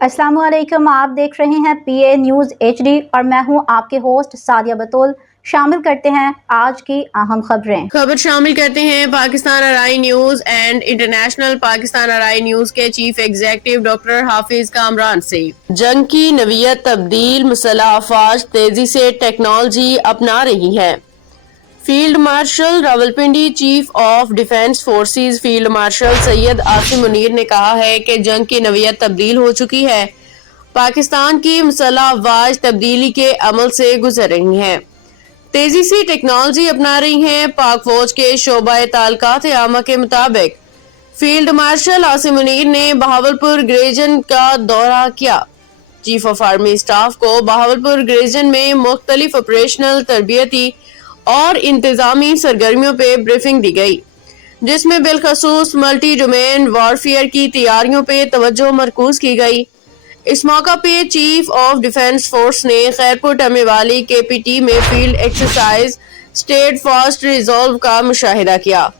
अस्सलाम वालेकुम। आप देख रहे हैं PA न्यूज़ HD और मैं हूं आपके होस्ट सादिया बतूल। शामिल करते हैं आज की अहम खबर शामिल करते हैं Pakistan ARY news and international Pakistan ARY news के chief executive doctor Hafiz Kamran से। जंग की नवीयत तब्दील मुसल्लह अफवाज तेजी से टेक्नोलॉजी अपना रही है। Field marshal Rawalpindi chief of defence forces field marshal Syed Asim Munir ने कहा है कि जंग की नवीयत तब्दील हो चुकी है। पाकिस्तान की मुसल्लह अफवाज तब्दीली के अमल से गुजर रही हैं, तेजी से टेक्नोलॉजी अपना रही हैं। पाक फौज के शोबा ताल्लुकात आमा के मुताबिक फील्ड मार्शल आसिम मुनीर ने बहावलपुर ग्रेजन का दौरा किया। चीफ ऑफ आर्मी स्टाफ को बहावलपुर ग्रेजन में मुख्तलिफ ऑपरेशनल तरबियती और इंतजामी सरगर्मियों पे ब्रीफिंग दी गई, जिसमें बिलखसूस मल्टी डोमेन वॉरफेयर की तैयारियों पे तवज्जो मरकूज की गई। इस मौका पे चीफ ऑफ डिफेंस फोर्स ने खैरपुर टमे वाली KPT में field exercise state fast resolve का मुशाहिदा किया,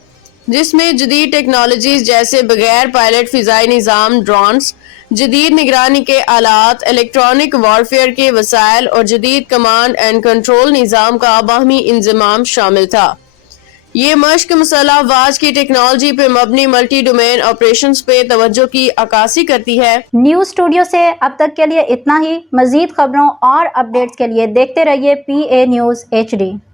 जिसमें जदीद टेक्नोलॉजीज जैसे बगैर पायलट फिजाई निज़ाम ड्रोन्स, जदीद निगरानी के आलात, इलेक्ट्रॉनिक वॉरफेयर के वसाइल और जदीद कमांड एंड कंट्रोल निज़ाम का बाहमी इंजमाम शामिल था। ये मश्क मुसल्लह अफवाज की टेक्नोलॉजी पे मबनी मल्टी डोमेन ऑपरेशंस पे तवज्जो की अक्कासी करती है। न्यूज़ स्टूडियो से अब तक के लिए इतना ही। मजीद खबरों और अपडेट्स के लिए देखते रहिए PA न्यूज़ HD।